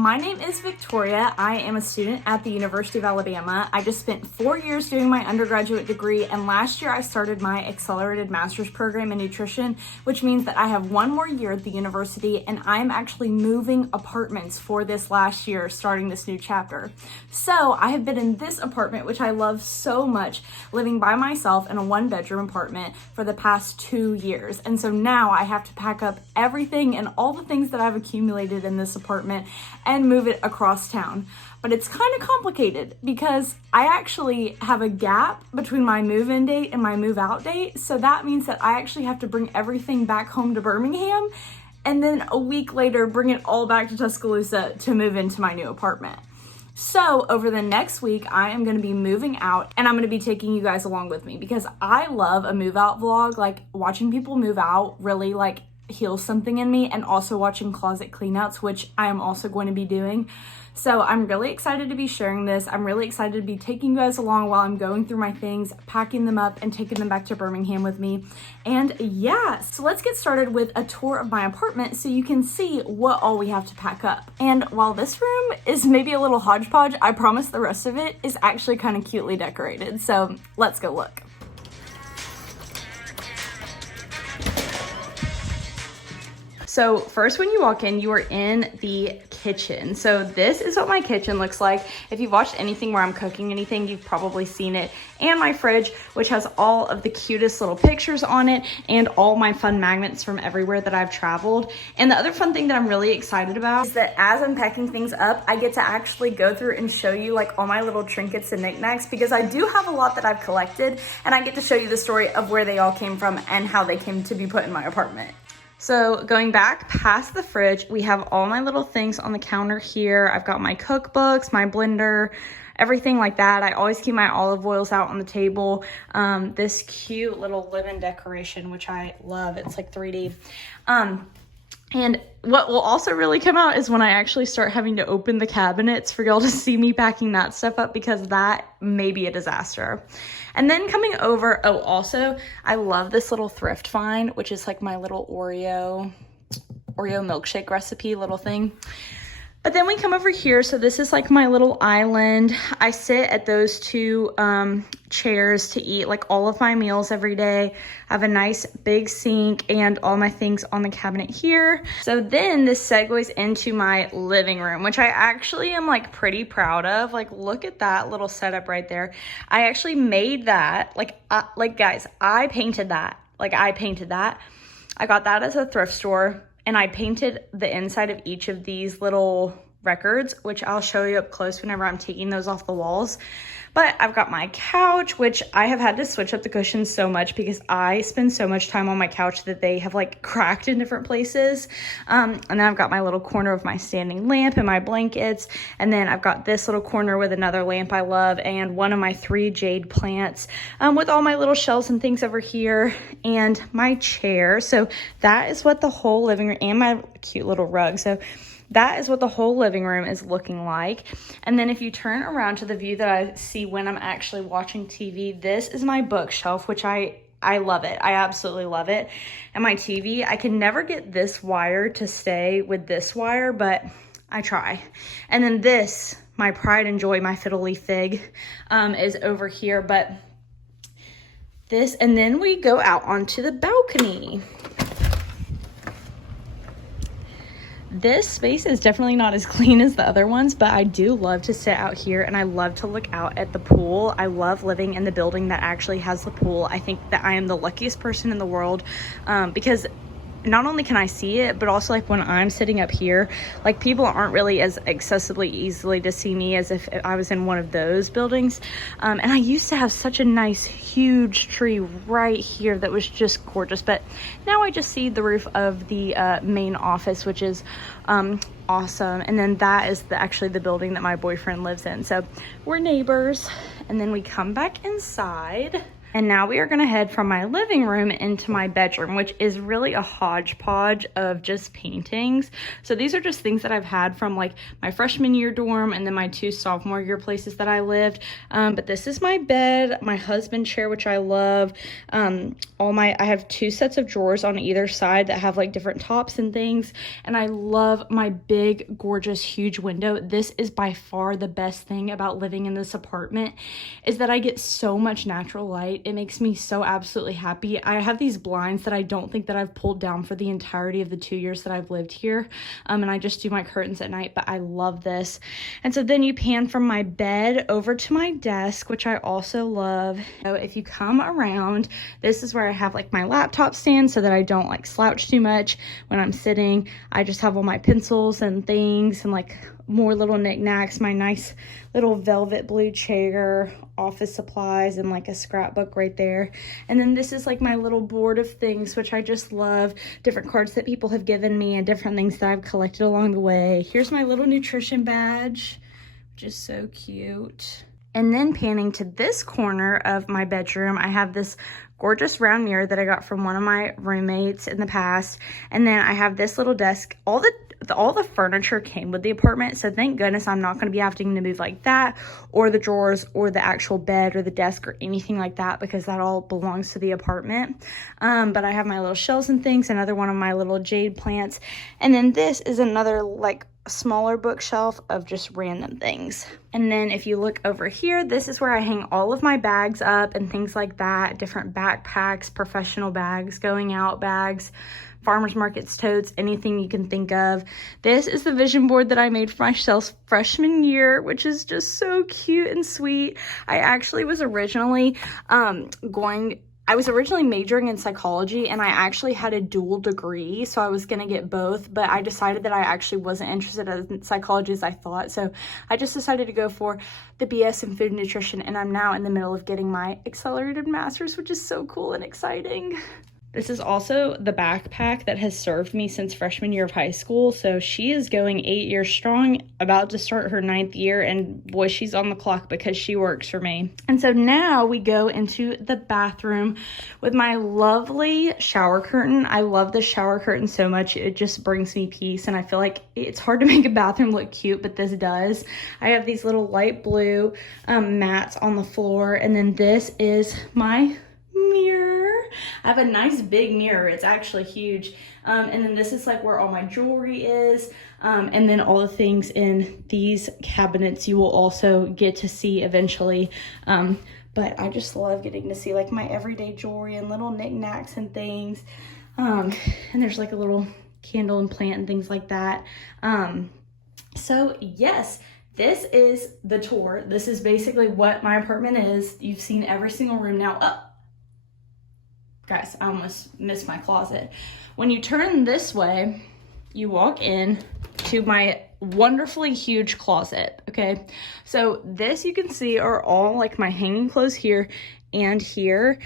my name is Victoria. I am a student at the University of Alabama. I just spent 4 years doing my undergraduate degree, and last year I started my accelerated master's program in nutrition, which means that I have 1 more year at the university, and I'm actually moving apartments for this last year, starting this new chapter. So I have been in this apartment, which I love so much, living by myself in a 1-bedroom apartment for the past 2 years. And so now I have to pack up everything and all the things that I've accumulated in this apartment and move it across town. But it's kind of complicated because I actually have a gap between my move-in date and my move-out date. So that means that I actually have to bring everything back home to Birmingham and then a week later bring it all back to Tuscaloosa to move into my new apartment. So over the next week, I am going to be moving out, and I'm going to be taking you guys along with me because I love a move out vlog. Like, watching people move out really like heals something in me, and also watching closet cleanouts, which I am also going to be doing. So I'm really excited to be sharing this. I'm really excited to be taking you guys along while I'm going through my things, packing them up and taking them back to Birmingham with me. And yeah, so let's get started with a tour of my apartment so you can see what all we have to pack up. And while this room is maybe a little hodgepodge, I promise the rest of it is actually kind of cutely decorated. So let's go look. So first, when you walk in, you are in the kitchen. So this is what my kitchen looks like. If you've watched anything where I'm cooking anything, you've probably seen it. And my fridge, which has all of the cutest little pictures on it and all my fun magnets from everywhere that I've traveled. And the other fun thing that I'm really excited about is that as I'm packing things up, I get to actually go through and show you like all my little trinkets and knickknacks, because I do have a lot that I've collected, and I get to show you the story of where they all came from and how they came to be put in my apartment. So going back past the fridge, we have all my little things on the counter here. I've got my cookbooks, my blender, everything like that. I always keep my olive oils out on the table. This cute little live-in decoration, which I love. It's like 3D. And what will also really come out is when I actually start having to open the cabinets for y'all to see me packing that stuff up, because that may be a disaster. And then coming over, oh, also, I love this little thrift find, which is like my little Oreo milkshake recipe little thing. But then we come over here, so this is like my little island. I sit at those 2 chairs to eat like all of my meals every day. I have a nice big sink and all my things on the cabinet here. So then this segues into my living room, which I actually am like pretty proud of. Like, look at that little setup right there. I actually made that. Like guys, I painted that. I got that at a thrift store. And I painted the inside of each of these little records, which I'll show you up close whenever I'm taking those off the walls. But I've got my couch, which I have had to switch up the cushions so much because I spend so much time on my couch that they have like cracked in different places. And then I've got my little corner of my standing lamp and my blankets. And then I've got this little corner with another lamp I love and one of my 3 jade plants with all my little shelves and things over here and my chair. So that is what the whole living room, and my cute little rug. So that is what the whole living room is looking like. And then if you turn around to the view that I see when I'm actually watching TV, this is my bookshelf, which I love it. I absolutely love it. And my TV, I can never get this wire to stay with this wire, but I try. And then this, my pride and joy, my fiddle leaf fig, is over here. But this, and then we go out onto the balcony. This space is definitely not as clean as the other ones, but I do love to sit out here and I love to look out at the pool. I love living in the building that actually has the pool. I think that I am the luckiest person in the world because not only can I see it, but also like when I'm sitting up here, like people aren't really as accessibly easily to see me as if I was in one of those buildings. And I used to have such a nice huge tree right here that was just gorgeous, but now I just see the roof of the main office, which is awesome. And then that is actually the building that my boyfriend lives in, so we're neighbors. And then we come back inside. And now we are gonna head from my living room into my bedroom, which is really a hodgepodge of just paintings. So these are just things that I've had from like my freshman year dorm and then my 2 sophomore year places that I lived. But this is my bed, my husband chair, which I love. I have 2 sets of drawers on either side that have like different tops and things. And I love my big, gorgeous, huge window. This is by far the best thing about living in this apartment, is that I get so much natural light. It makes me so absolutely happy. I have these blinds that I don't think that I've pulled down for the entirety of the 2 years that I've lived here. And I just do my curtains at night, but I love this. And so then you pan from my bed over to my desk, which I also love. So if you come around, this is where I have like my laptop stand so that I don't like slouch too much when I'm sitting. I just have all my pencils and things and like more little knickknacks, my nice little velvet blue chair, office supplies, and like a scrapbook right there. And then this is like my little board of things, which I just love. Different cards that people have given me and different things that I've collected along the way. Here's my little nutrition badge, which is so cute. And then panning to this corner of my bedroom, I have this gorgeous round mirror that I got from one of my roommates in the past. And then I have this little desk. All the furniture came with the apartment, so thank goodness I'm not going to be having to move like that, or the drawers, or the actual bed, or the desk, or anything like that, because that all belongs to the apartment. But I have my little shelves and things, another one of my little jade plants, and then this is another like smaller bookshelf of just random things. And then if you look over here, this is where I hang all of my bags up and things like that, different backpacks, professional bags, going out bags, farmers markets, totes, anything you can think of. This is the vision board that I made for myself freshman year, which is just so cute and sweet. I actually was originally I was originally majoring in psychology, and I actually had a dual degree, so I was going to get both, but I decided that I actually wasn't interested in psychology as I thought, so I just decided to go for the BS in food and nutrition, and I'm now in the middle of getting my accelerated master's, which is so cool and exciting. This is also the backpack that has served me since freshman year of high school. So she is going 8 years strong, about to start her 9th year, and boy, she's on the clock because she works for me. And so now we go into the bathroom with my lovely shower curtain. I love the shower curtain so much. It just brings me peace, and I feel like it's hard to make a bathroom look cute, but this does. I have these little light blue mats on the floor, and then this is my mirror. I have a nice big mirror. It's actually huge. And then this is like where all my jewelry is. And then all the things in these cabinets you will also get to see eventually. But I just love getting to see like my everyday jewelry and little knickknacks and things. And there's like a little candle and plant and things like that. So yes, this is the tour. This is basically what my apartment is. You've seen every single room now. Guys, I almost missed my closet. When you turn this way, you walk in to my wonderfully huge closet, okay? So this you can see are all like my hanging clothes here and here.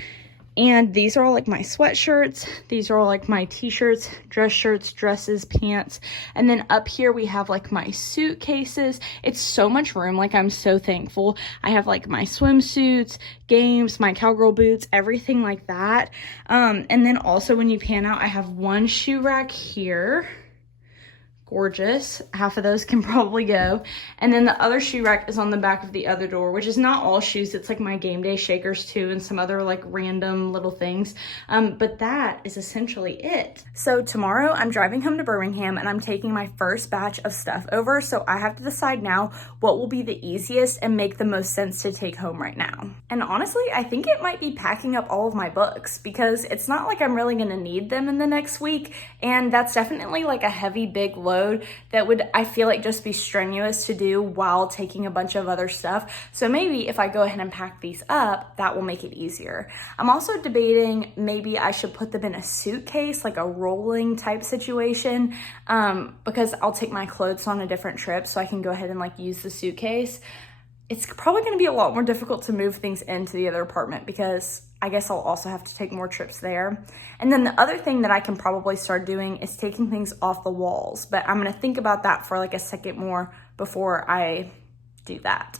And these are all like my sweatshirts. These are all like my t-shirts, dress shirts, dresses, pants. And then up here we have like my suitcases. It's so much room. Like, I'm so thankful. I have like my swimsuits, games, my cowgirl boots, everything like that. And then also when you pan out, I have one shoe rack here. Gorgeous. Half of those can probably go. And then the other shoe rack is on the back of the other door, which is not all shoes. It's like my game day shakers too, and some other like random little things. But that is essentially it. So tomorrow I'm driving home to Birmingham, and I'm taking my first batch of stuff over. So I have to decide now what will be the easiest and make the most sense to take home right now. And honestly, I think it might be packing up all of my books, because it's not like I'm really gonna need them in the next week. And that's definitely like a heavy, big load that would, I feel like, just be strenuous to do while taking a bunch of other stuff. So maybe if I go ahead and pack these up, that will make it easier. I'm also debating maybe I should put them in a suitcase, like a rolling type situation, because I'll take my clothes on a different trip, so I can go ahead and like use the suitcase. It's probably going to be a lot more difficult to move things into the other apartment, because I guess I'll also have to take more trips there. And then the other thing that I can probably start doing is taking things off the walls, but I'm going to think about that for like a second more before I do that.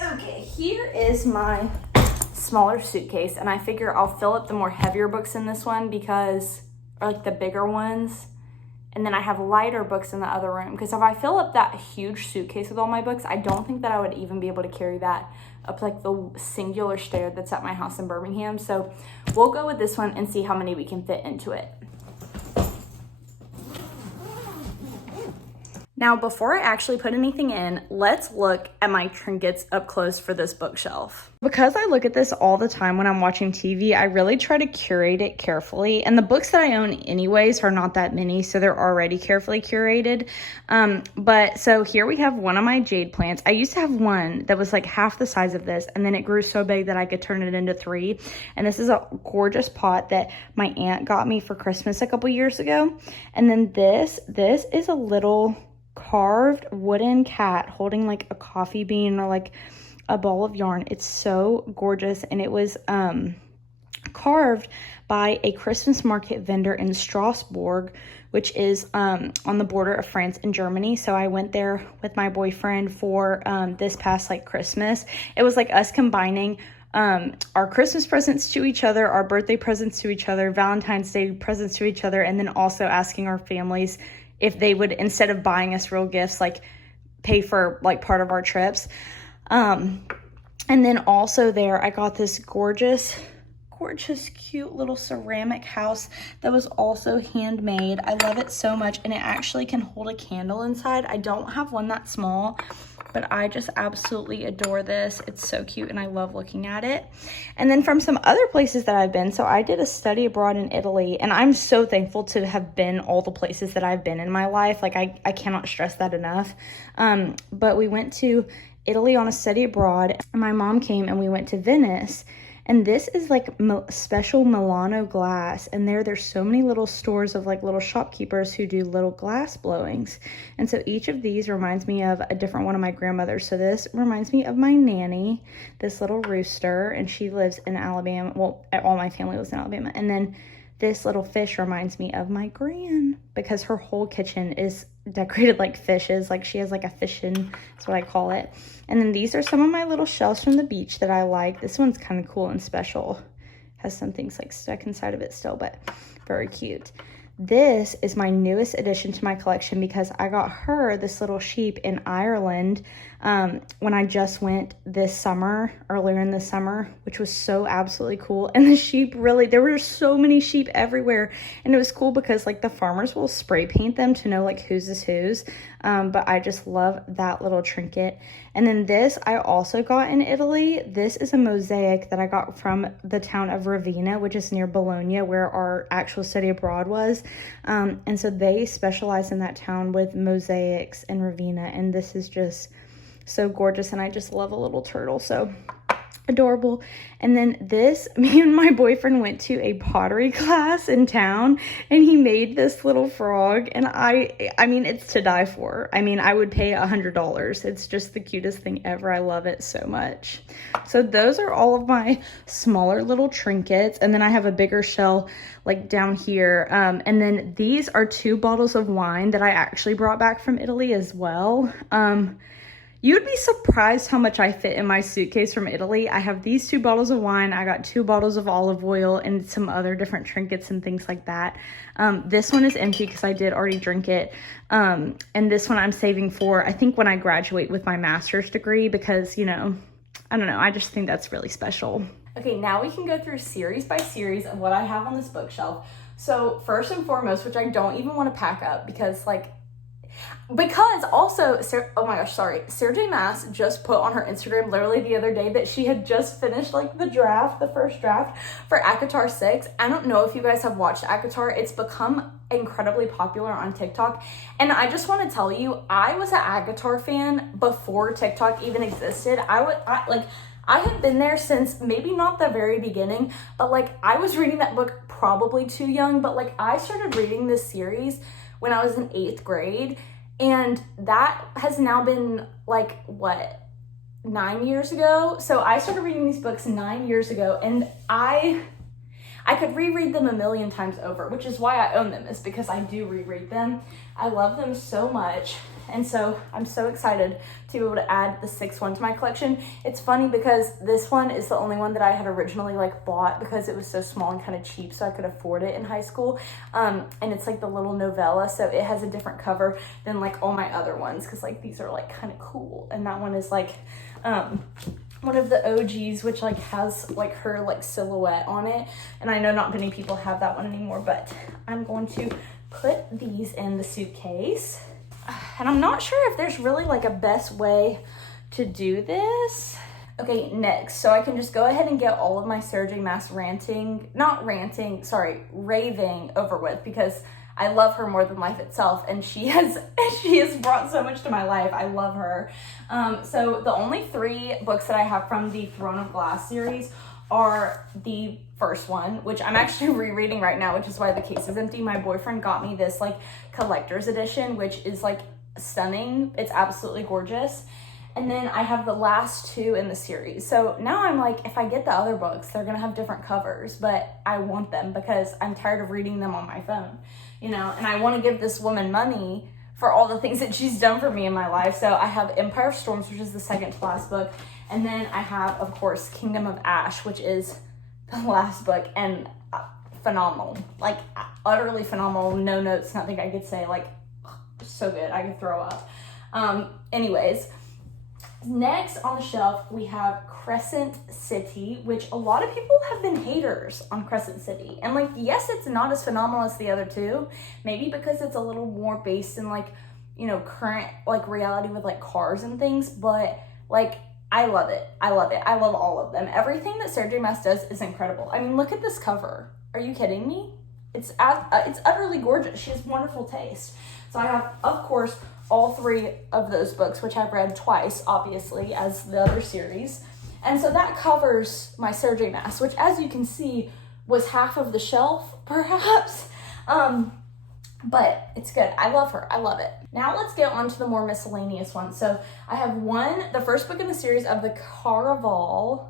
Okay, here is my smaller suitcase, and I figure I'll fill up the more heavier books in this one because, or like the bigger ones, and then I have lighter books in the other room, because if I fill up that huge suitcase with all my books, I don't think that I would even be able to carry that up like the singular stair that's at my house in Birmingham. So we'll go with this one and see how many we can fit into it. Now, before I actually put anything in, let's look at my trinkets up close for this bookshelf. Because I look at this all the time when I'm watching TV, I really try to curate it carefully. And the books that I own anyways are not that many, so they're already carefully curated. But so here we have one of my jade plants. I used to have one that was like half the size of this, and then it grew so big that I could turn it into 3. And this is a gorgeous pot that my aunt got me for Christmas a couple years ago. And then this is a little carved wooden cat holding like a coffee bean or like a ball of yarn. It's so gorgeous, and it was carved by a Christmas market vendor in Strasbourg, which is on the border of France and Germany. So I went there with my boyfriend for this past like Christmas. It was like us combining our Christmas presents to each other, our birthday presents to each other, Valentine's Day presents to each other, and then also asking our families if they would, instead of buying us real gifts, like pay for like part of our trips. And then also there, I got this gorgeous, cute little ceramic house that was also handmade. I love it so much, and it actually can hold a candle inside. I don't have one that small, but I just absolutely adore this. It's so cute, and I love looking at it. And then from some other places that I've been, so I did a study abroad in Italy, and I'm so thankful to have been all the places that I've been in my life. Like, I cannot stress that enough. But we went to Italy on a study abroad, and my mom came, and we went to Venice. And this is like special Milano glass, and there's so many little stores of like little shopkeepers who do little glass blowings. And so each of these reminds me of a different one of my grandmothers. So this reminds me of my nanny, this little rooster, and she lives in Alabama. Well, all my family lives in Alabama. And then this little fish reminds me of my gran, because her whole kitchen is decorated like fishes. Like, she has like a fishin', that's what I call it. And then these are some of my little shells from the beach that I like. This one's kind of cool and special. Has some things like stuck inside of it still, but very cute. This is my newest addition to my collection because I got her this little sheep in Ireland when I just went this summer, earlier in the summer, which was so absolutely cool. And the sheep really, there were so many sheep everywhere. And it was cool because like the farmers will spray paint them to know like whose is whose. But I just love that little trinket. And then this I also got in Italy. This is a mosaic that I got from the town of Ravenna, which is near Bologna, where our actual study abroad was. And so they specialize in that town with mosaics in Ravenna. And this is just so gorgeous. And I just love a little turtle. So adorable. And then this, me and my boyfriend went to a pottery class in town, and he made this little frog, and I mean, it's to die for. I mean, I would pay $100. It's just the cutest thing ever. I love it so much. So those are all of my smaller little trinkets, and then I have a bigger shell like down here. And then these are 2 bottles of wine that I actually brought back from Italy as well. You would be surprised how much I fit in my suitcase from Italy. I have these 2 bottles of wine. I got 2 bottles of olive oil and some other different trinkets and things like that. This one is empty because I did already drink it. And this one I'm saving for, I think, when I graduate with my master's degree, because, you know, I don't know. I just think that's really special. Okay, now we can go through series by series of what I have on this bookshelf. So first and foremost, which I don't even want to pack up because also, oh my gosh, sorry. Sarah J. Maas just put on her Instagram literally the other day that she had just finished like the first draft for ACOTAR 6. I don't know if you guys have watched ACOTAR. It's become incredibly popular on TikTok. And I just want to tell you, I was an ACOTAR fan before TikTok even existed. I had been there since maybe not the very beginning, but like I was reading that book probably too young, but like I started reading this series when I was in 8th grade. And that has now been like, what, 9 years ago? So I started reading these books 9 years ago, and I I could reread them a million times over, which is why I own them, is because I do reread them. I love them so much. And so I'm so excited to be able to add the 6th one to my collection. It's funny because this one is the only one that I had originally like bought because it was so small and kind of cheap, so I could afford it in high school. And it's like the little novella, so it has a different cover than like all my other ones, because like these are like kind of cool. And that one is like one of the OGs, which like has like her like silhouette on it. And I know not many people have that one anymore, but I'm going to put these in the suitcase. And I'm not sure if there's really like a best way to do this. Okay, next, so I can just go ahead and get all of my Sarah J. Maas raving over with, because I love her more than life itself, and she has brought so much to my life. I love her. So the only 3 books that I have from the Throne of Glass series are the first one, which I'm actually rereading right now, which is why the case is empty. My boyfriend got me this like collector's edition, which is like stunning. It's absolutely gorgeous. And then I have the last 2 in the series. So now I'm like, if I get the other books, they're gonna have different covers, but I want them because I'm tired of reading them on my phone, you know, and I want to give this woman money for all the things that she's done for me in my life. So I have Empire of Storms, which is the second to last book. And then I have, of course, Kingdom of Ash, which is the last book, and phenomenal, like utterly phenomenal. No notes, nothing I could say, like so good. I could throw up. Anyways, next on the shelf, we have Crescent City, which a lot of people have been haters on Crescent City. And like, yes, it's not as phenomenal as the other 2, maybe because it's a little more based in like, you know, current like reality with like cars and things, but like, I love it. I love it. I love all of them. Everything that Sarah J. Maas does is incredible. I mean, look at this cover. Are you kidding me? It's utterly gorgeous. She has wonderful taste. So I have, of course, all 3 of those books, which I've read twice, obviously, as the other series. And so that covers my Sarah J. Maas, which, as you can see, was half of the shelf, perhaps. But it's good. I love her. I love it. Now let's get on to the more miscellaneous ones. So I have the first book in the series of the Caraval.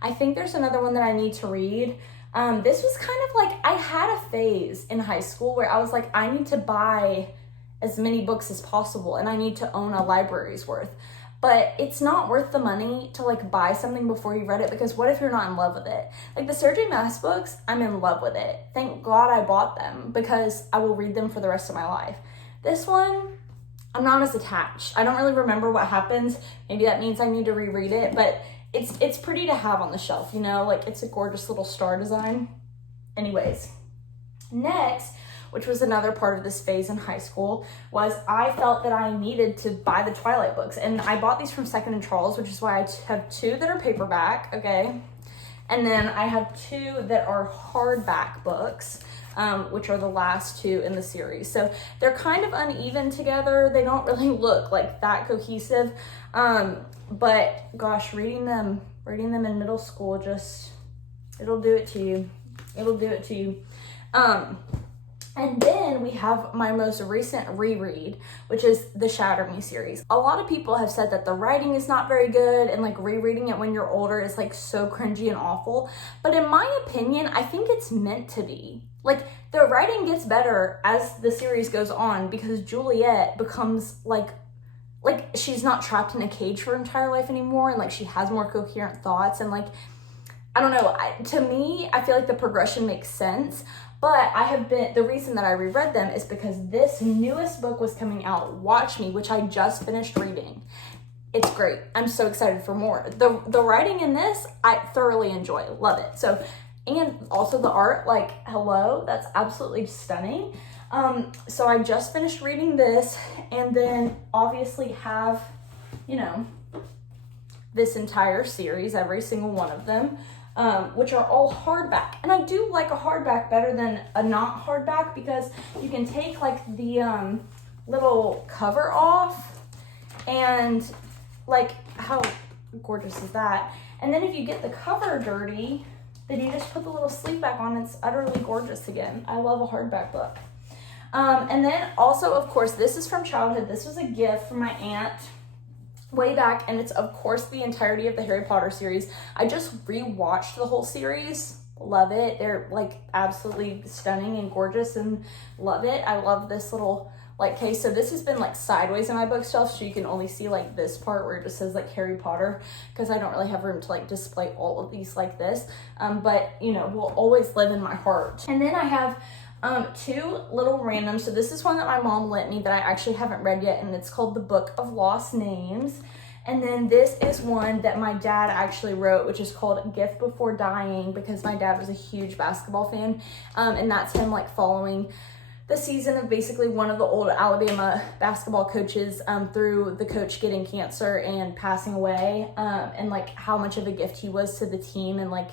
I think there's another one that I need to read. This was kind of like, I had a phase in high school where I was like, I need to buy as many books as possible and I need to own a library's worth. But it's not worth the money to like buy something before you read it, because what if you're not in love with it? Like the Sarah J. Maas books, I'm in love with it. Thank God I bought them, because I will read them for the rest of my life. This one, I'm not as attached. I don't really remember what happens. Maybe that means I need to reread it, but it's pretty to have on the shelf, you know, like it's a gorgeous little star design. Anyways, next, which was another part of this phase in high school, was I felt that I needed to buy the Twilight books. And I bought these from Second and Charles, which is why I have 2 that are paperback, okay? And then I have 2 that are hardback books, which are the last 2 in the series. So they're kind of uneven together. They don't really look like that cohesive. But gosh, reading them in middle school, it'll do it to you. It'll do it to you. And then we have my most recent reread, which is the Shatter Me series. A lot of people have said that the writing is not very good, and like rereading it when you're older is like so cringy and awful. But in my opinion, I think it's meant to be. Like the writing gets better as the series goes on, because Juliet becomes like she's not trapped in a cage for her entire life anymore, and like she has more coherent thoughts, and like, I don't know, to me, I feel like the progression makes sense. But the reason that I reread them is because this newest book was coming out, Watch Me, which I just finished reading. It's great. I'm so excited for more. The writing in this, I thoroughly enjoy. Love it. So, and also the art, like, hello, that's absolutely stunning. So I just finished reading this, and then obviously have, you know, this entire series, every single one of them. Which are all hardback. And I do like a hardback better than a not hardback, because you can take like the little cover off, and like, how gorgeous is that? And then if you get the cover dirty, then you just put the little sleeve back on. It's utterly gorgeous again. I love a hardback book. And then also, of course, this is from childhood. This was a gift from my aunt way back, and it's of course the entirety of the Harry Potter series. I just rewatched the whole series Love it. They're like absolutely stunning and gorgeous and love it. I love this little like case. So this has been like sideways in my bookshelf, so you can only see like this part where it just says like Harry Potter, because I don't really have room to like display all of these like this. But you know, will always live in my heart. And then I have two little randoms. So this is one that my mom lent me that I actually haven't read yet, and it's called The Book of Lost Names. And then this is one that my dad actually wrote, which is called Gift Before Dying, because my dad was a huge basketball fan. And that's him like following the season of basically one of the old Alabama basketball coaches through the coach getting cancer and passing away, and like how much of a gift he was to the team. And like,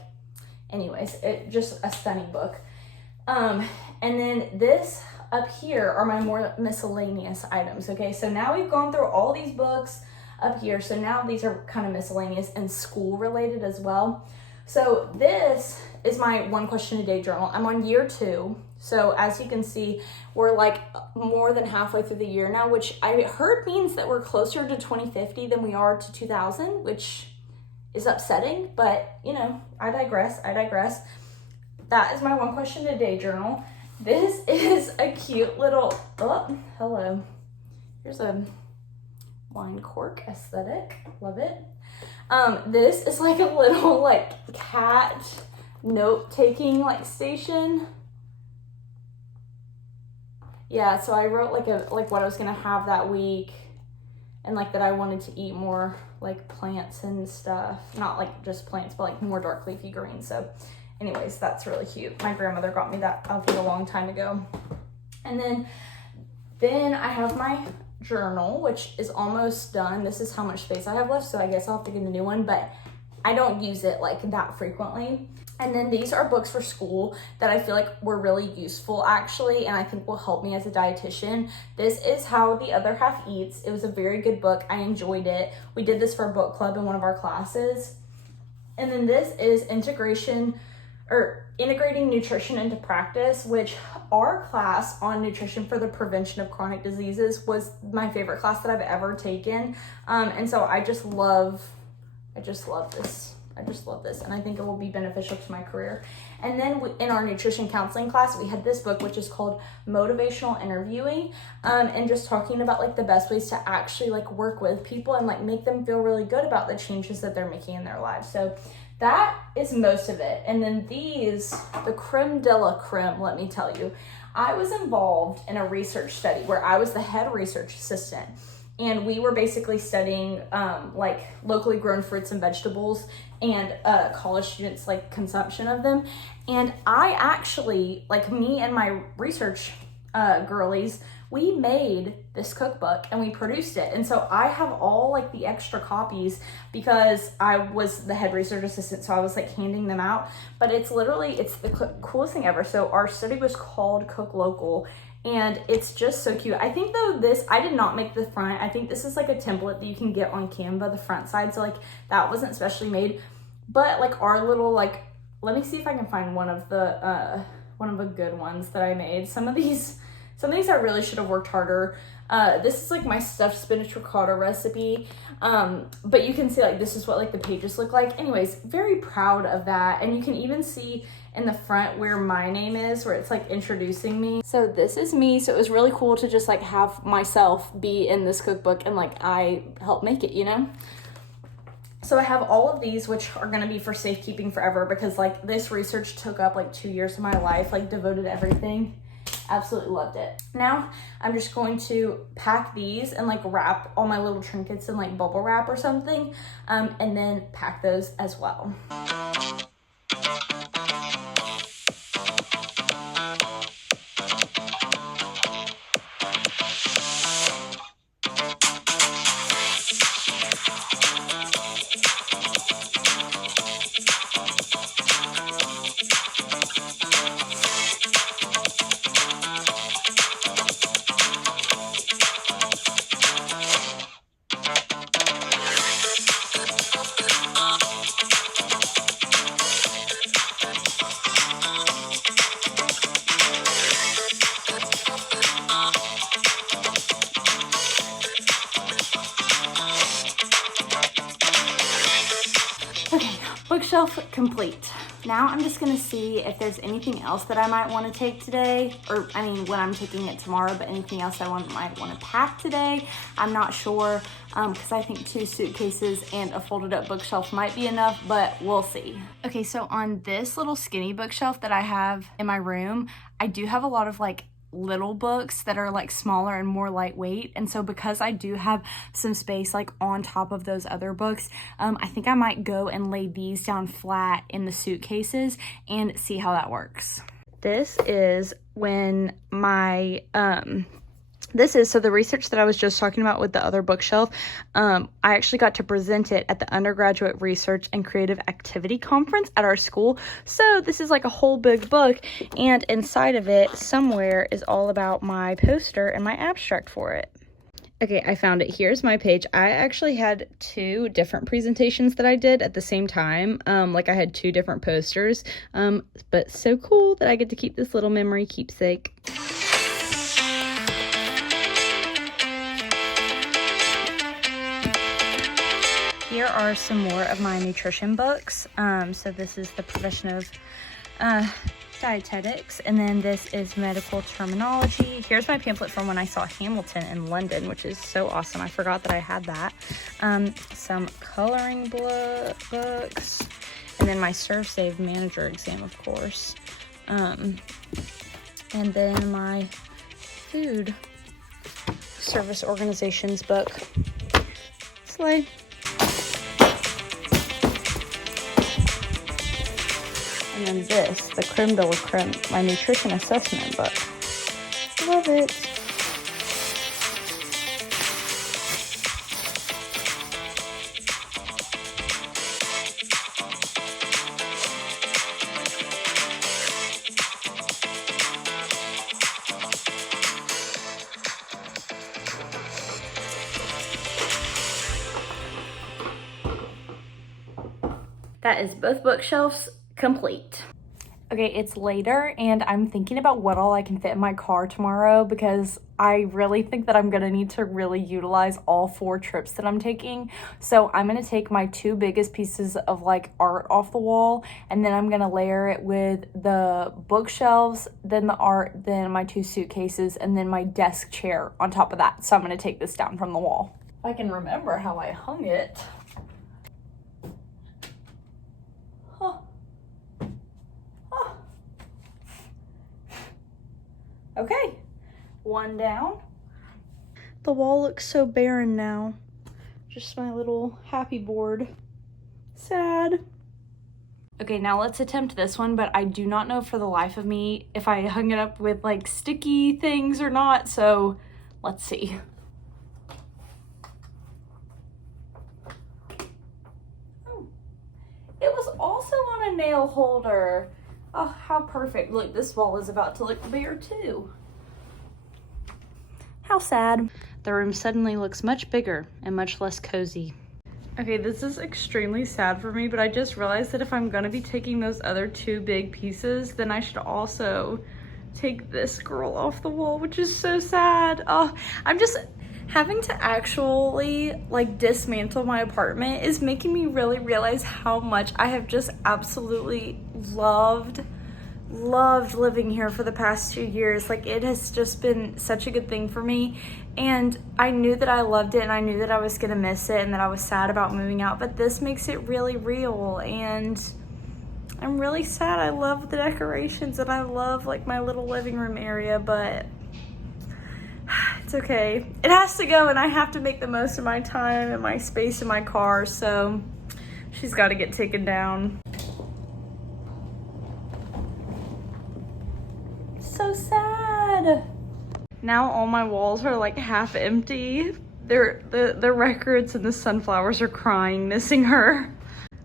anyways, it just a stunning book. And then this up here are my more miscellaneous items. Okay, so now we've gone through all these books up here. So now these are kind of miscellaneous and school related as well. So this is my 1 question a day journal. I'm on year 2. So as you can see, we're like more than halfway through the year now, which I heard means that we're closer to 2050 than we are to 2000, which is upsetting, but you know, I digress. That is my 1 question a day journal. This is a cute little, oh, hello. Here's a wine cork aesthetic, love it. This is like a little like cat note-taking like station. Yeah, so I wrote like what I was gonna have that week, and like that I wanted to eat more like plants and stuff. Not like just plants, but like more dark leafy greens. So anyways, that's really cute. My grandmother got me that I think a long time ago. And then I have my journal, which is almost done. This is how much space I have left, so I guess I'll have to get a new one, but I don't use it like that frequently. And then these are books for school that I feel like were really useful actually, and I think will help me as a dietitian. This is How the Other Half Eats. It was a very good book. I enjoyed it. We did this for a book club in one of our classes. And then this is Integrating Nutrition into Practice, which our class on nutrition for the prevention of chronic diseases was my favorite class that I've ever taken. And so I just love this. And I think it will be beneficial to my career. And then in our nutrition counseling class, we had this book, which is called Motivational Interviewing, and just talking about like the best ways to actually like work with people and like make them feel really good about the changes that they're making in their lives. So that is most of it. And then these, the creme de la creme, let me tell you. I was involved in a research study where I was the head research assistant. And we were basically studying like locally grown fruits and vegetables and college students like consumption of them. And I actually, like me and my research girlies, we made this cookbook and we produced it. And so I have all like the extra copies because I was the head research assistant, so I was like handing them out. But it's the coolest thing ever. So our study was called Cook Local, and it's just so cute. I think though I did not make the front. I think this is like a template that you can get on Canva, the front side. So like that wasn't specially made, but like our little like, let me see if I can find one of the good ones that I made. Some of these I really should have worked harder. This is like my stuffed spinach ricotta recipe. But you can see like this is what like the pages look like. Anyways, very proud of that. And you can even see in the front where my name is, where it's like introducing me. So this is me. So it was really cool to just like have myself be in this cookbook and like I helped make it, you know? So I have all of these, which are going to be for safekeeping forever, because like this research took up like 2 years of my life, like devoted everything. Absolutely loved it. Now I'm just going to pack these and like wrap all my little trinkets in like bubble wrap or something, and then pack those as well. Okay, bookshelf complete. Now I'm just gonna see if there's anything else that I might want to take today, or I mean when I'm taking it tomorrow, but anything else I might want to pack today. I'm not sure, because I think 2 suitcases and a folded up bookshelf might be enough, but we'll see. Okay, so on this little skinny bookshelf that I have in my room, I do have a lot of like little books that are like smaller and more lightweight, and so because I do have some space like on top of those other books, I think I might go and lay these down flat in the suitcases and see how that works. This is when my so the research that I was just talking about with the other bookshelf, I actually got to present it at the Undergraduate Research and Creative Activity Conference at our school. So this is like a whole big book, and inside of it somewhere is all about my poster and my abstract for it. Okay, I found it. Here's my page. I actually had 2 different presentations that I did at the same time. Like I had 2 different posters, but so cool that I get to keep this little memory keepsake. Here are some more of my nutrition books. So this is the Profession of Dietetics, and then this is Medical Terminology. Here's my pamphlet from when I saw Hamilton in London, which is so awesome. I forgot that I had that. Some coloring books, and then my Serve Save Manager exam, of course. And then my food service organizations book. Slay. And then this, the creme de la creme, my nutrition assessment book. Love it. That is both bookshelves complete. Okay, it's later and I'm thinking about what all I can fit in my car tomorrow, because I really think that I'm gonna need to really utilize all 4 trips that I'm taking. So I'm gonna take my 2 biggest pieces of like art off the wall, and then I'm gonna layer it with the bookshelves, then the art, then my 2 suitcases, and then my desk chair on top of that. So I'm gonna take this down from the wall. If I can remember how I hung it. Okay, 1 down. The wall looks so barren now. Just my little happy board. Sad. Okay, now let's attempt this one, but I do not know for the life of me if I hung it up with like sticky things or not, so let's see. Oh, it was also on a nail holder. Oh, how perfect. Look, this wall is about to look bare too. How sad. The room suddenly looks much bigger and much less cozy. Okay, this is extremely sad for me, but I just realized that if I'm gonna be taking those other 2 big pieces, then I should also take this girl off the wall, which is so sad. Oh, I'm just having to actually like dismantle my apartment is making me really realize how much I have just absolutely loved living here for the past 2 years. Like, it has just been such a good thing for me, and I knew that I loved it and I knew that I was gonna miss it and that I was sad about moving out, but this makes it really real, and I'm really sad. I love the decorations and I love like my little living room area, but it's okay. It has to go, and I have to make the most of my time and my space in my car, so she's got to get taken down. So sad. Now all my walls are like half empty. The records and the sunflowers are crying, missing her.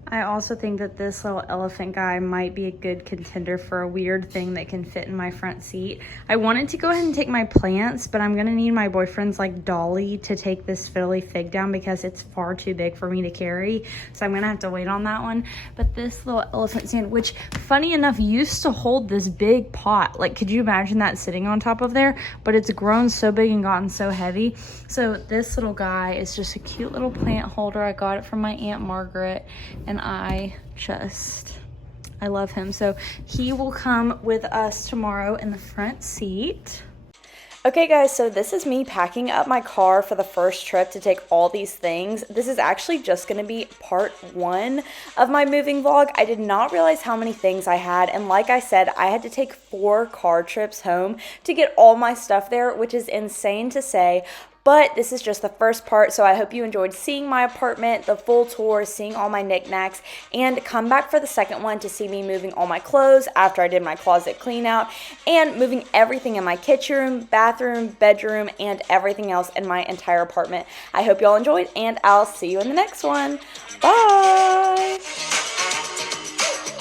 I also think that this little elephant guy might be a good contender for a weird thing that can fit in my front seat. I wanted to go ahead and take my plants, but I'm gonna need my boyfriend's like dolly to take this fiddly fig down because it's far too big for me to carry. So I'm gonna have to wait on that one. But this little elephant stand, which funny enough used to hold this big pot. Like, could you imagine that sitting on top of there? But it's grown so big and gotten so heavy. So this little guy is just a cute little plant holder. I got it from my Aunt Margaret, and I I love him. So he will come with us tomorrow in the front seat. Okay guys, so this is me packing up my car for the first trip to take all these things. This is actually just going to be part 1 of my moving vlog. I did not realize how many things I had, and like I said, I had to take 4 car trips home to get all my stuff there, which is insane to say. But this is just the first part, so I hope you enjoyed seeing my apartment, the full tour, seeing all my knickknacks, and come back for the second one to see me moving all my clothes after I did my closet clean out, and moving everything in my kitchen room, bathroom, bedroom, and everything else in my entire apartment. I hope y'all enjoyed, and I'll see you in the next one. Bye!